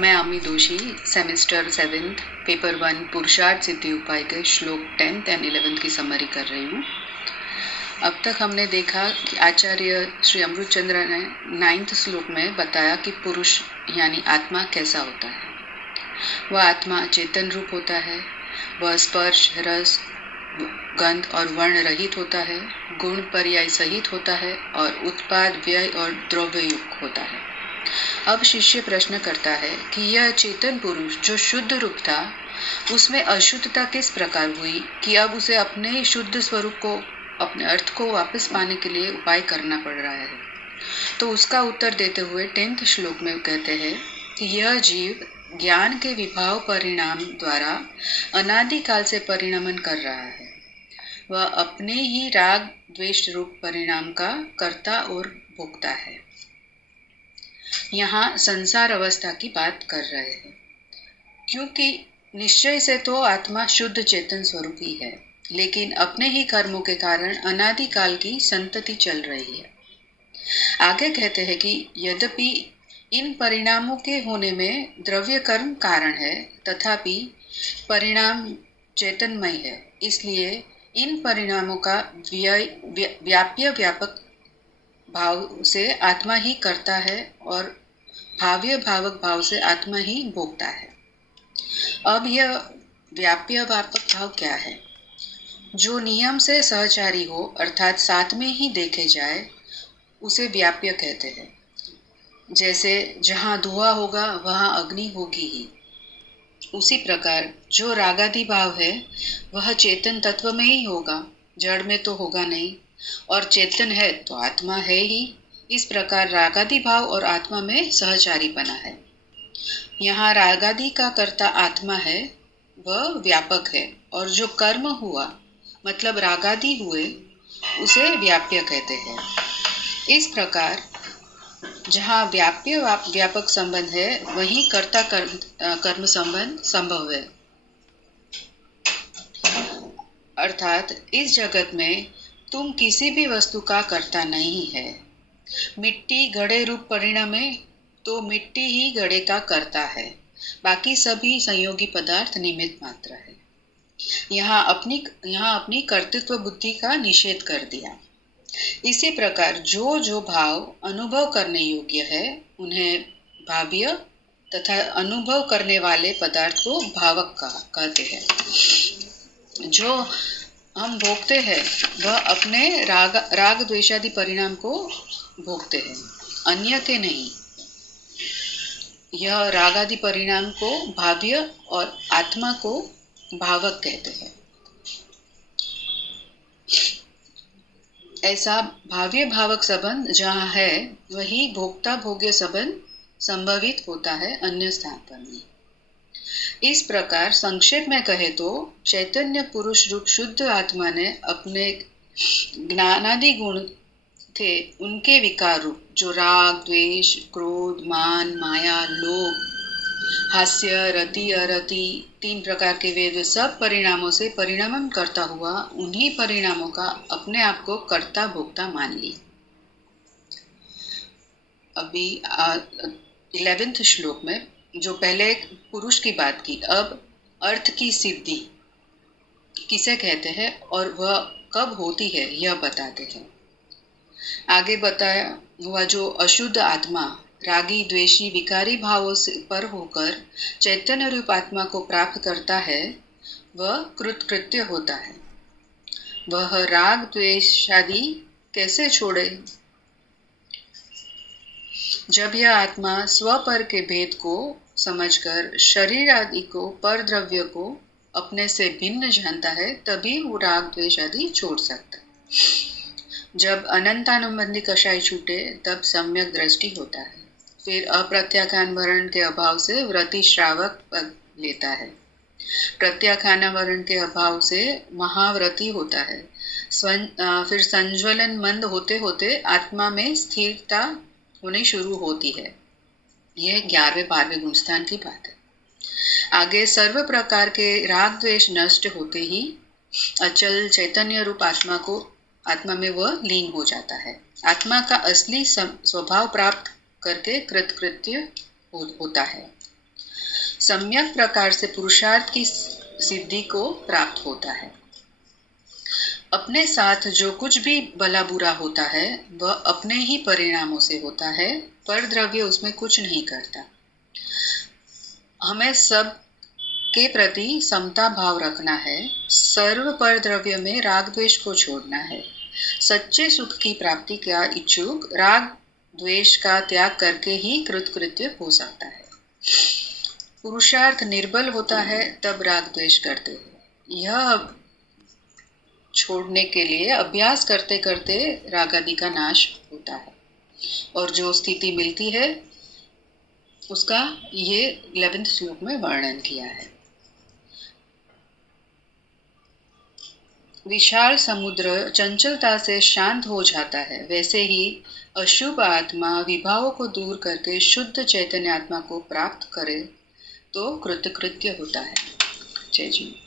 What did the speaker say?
मैं अमी दोषी सेमेस्टर 7th पेपर 1 पुरुषार्थ सिद्धि उपाय के श्लोक 10th एंड 11th की समरी कर रही हूँ। अब तक हमने देखा कि आचार्य श्री अमृत चंद्र ने 9th श्लोक में बताया कि पुरुष यानी आत्मा कैसा होता है। वह आत्मा चेतन रूप होता है, वह स्पर्श, रस, गंध और वर्ण रहित होता है, गुण पर्याय सहित होता है और उत्पाद, व्यय और द्रव्य युक्त होता है। अब शिष्य प्रश्न करता है कि यह चेतन पुरुष जो शुद्ध रूप था, उसमें अशुद्धता किस प्रकार हुई कि अब उसे अपने शुद्ध स्वरूप को, अपने अर्थ को वापस पाने के लिए उपाय करना पड़ रहा है। तो उसका उत्तर देते हुए 10th श्लोक में कहते हैं कि यह जीव ज्ञान के विभाव परिणाम द्वारा अनादिकाल से परिणमन कर रहा है। वह अपने ही राग द्वेष रूप परिणाम का कर्ता और भोक्ता है। यहाँ संसार अवस्था की बात कर रहे हैं, क्योंकि निश्चय से तो आत्मा शुद्ध चेतन स्वरूप ही है, लेकिन अपने ही कर्मों के कारण अनादिकाल की संतति चल रही है। आगे कहते हैं कि यद्यपि इन परिणामों के होने में द्रव्य कर्म कारण है, तथापि परिणाम चेतनमय है। इसलिए इन परिणामों का व्याप्य व्यापक भाव से आत्मा ही करता है और भाव्य भावक भाव से आत्मा ही भोगता है। अब यह व्याप्य व्यापक भाव क्या है? जो नियम से सहचारी हो, अर्थात साथ में ही देखे जाए, उसे व्याप्य कहते हैं। जैसे जहाँ धुआं होगा वहाँ अग्नि होगी ही, उसी प्रकार जो रागादि भाव है वह चेतन तत्व में ही होगा, जड़ में तो होगा नहीं, और चेतन है तो आत्मा है ही। इस प्रकार रागादि भाव और आत्मा में सहचारी बना है। यहाँ रागादि का कर्ता आत्मा है, वह व्यापक है, और जो कर्म हुआ मतलब रागादि हुए उसे व्याप्य कहते हैं। इस प्रकार जहाँ व्याप्य व्यापक संबंध है, वहीं कर्ता कर्म संबंध संभव है। अर्थात इस जगत में तुम किसी भी वस्तु का कर्ता नहीं है। मिट्टी घड़े रूप परिणमे तो मिट्टी ही घड़े का कर्ता है, बाकी सभी संयोगी पदार्थ निमित्त मात्र है। यहाँ अपनी कर्तृत्व बुद्धि का निषेध कर दिया। इसी प्रकार जो जो भाव अनुभव करने योग्य है उन्हें भाव्य तथा अनुभव करने वाले पदार्थ को भावक कहते हैं। जो हम भोगते हैं वह अपने राग द्वेषादि परिणाम को भोगते हैं, अन्य के नहीं। यह रागादि परिणाम को भाव्य और आत्मा को भावक कहते हैं। ऐसा भाव्य भावक संबंध जहाँ है, वही भोक्ता भोग्य संबंध संभवित होता है, अन्य स्थान पर नहीं। इस प्रकार संक्षेप में कहे तो चैतन्य पुरुष रूप शुद्ध आत्मा ने अपने ज्ञानादि गुण थे, उनके विकार रूप जो राग द्वेष क्रोध मान माया लोभ हास्य रति अरति 3 प्रकार के वेद सब परिणामों से परिणामन करता हुआ उन्हीं परिणामों का अपने आप को कर्ता भोक्ता मान ली। अभी 11th श्लोक में जो पहले पुरुष की बात की, अब अर्थ की सिद्धि किसे कहते हैं और वह कब होती है यह बताते हैं। आगे बताया हुआ जो अशुद्ध आत्मा रागी द्वेषी विकारी भावों से पर होकर चैतन्य रूप आत्मा को प्राप्त करता है, वह कृतकृत्य होता है। वह राग द्वेष आदि कैसे छोड़े? जब यह आत्मा स्वपर के भेद को समझकर शरीर आदि को, पर द्रव्य को अपने से भिन्न जानता है, तभी वो राग द्वेष आदि छोड़ सकता है। जब अनंतानुबंधी कषाय छूटे तब सम्यक दृष्टि होता है। फिर अप्रत्याख्यान के अभाव से व्रति श्रावक पद लेता है। प्रत्याख्यान के अभाव से महाव्रति होता है। फिर संज्वलन मंद होते होते आत्मा में स्थिरता होनी शुरू होती है। यह 11वें 12वें गुणस्थान की बात है। आगे सर्व प्रकार के राग द्वेष नष्ट होते ही अचल चैतन्य रूप आत्मा में वह लीन हो जाता है। आत्मा का असली स्वभाव प्राप्त करके कृतकृत्य होता है। सम्यक प्रकार से पुरुषार्थ की सिद्धि को प्राप्त होता है। अपने साथ जो कुछ भी भला बुरा होता है वह अपने ही परिणामों से होता है, पर द्रव्य उसमें कुछ नहीं करता। हमें सब के प्रति समता भाव रखना है। सर्व पर द्रव्य में राग द्वेष को छोड़ना है। सच्चे सुख की प्राप्ति का इच्छुक राग द्वेष का त्याग करके ही कृतकृत्य हो सकता है। पुरुषार्थ निर्बल होता है तब राग द्वेष करते हैं। यह छोड़ने के लिए अभ्यास करते करते राग आदि का नाश होता है और जो स्थिति मिलती है उसका ये 11वें श्लोक में वर्णन किया है। विशाल समुद्र चंचलता से शांत हो जाता है, वैसे ही अशुभ आत्मा विभावों को दूर करके शुद्ध चैतन्य आत्मा को प्राप्त करे तो कृतकृत्य होता है। जय जी।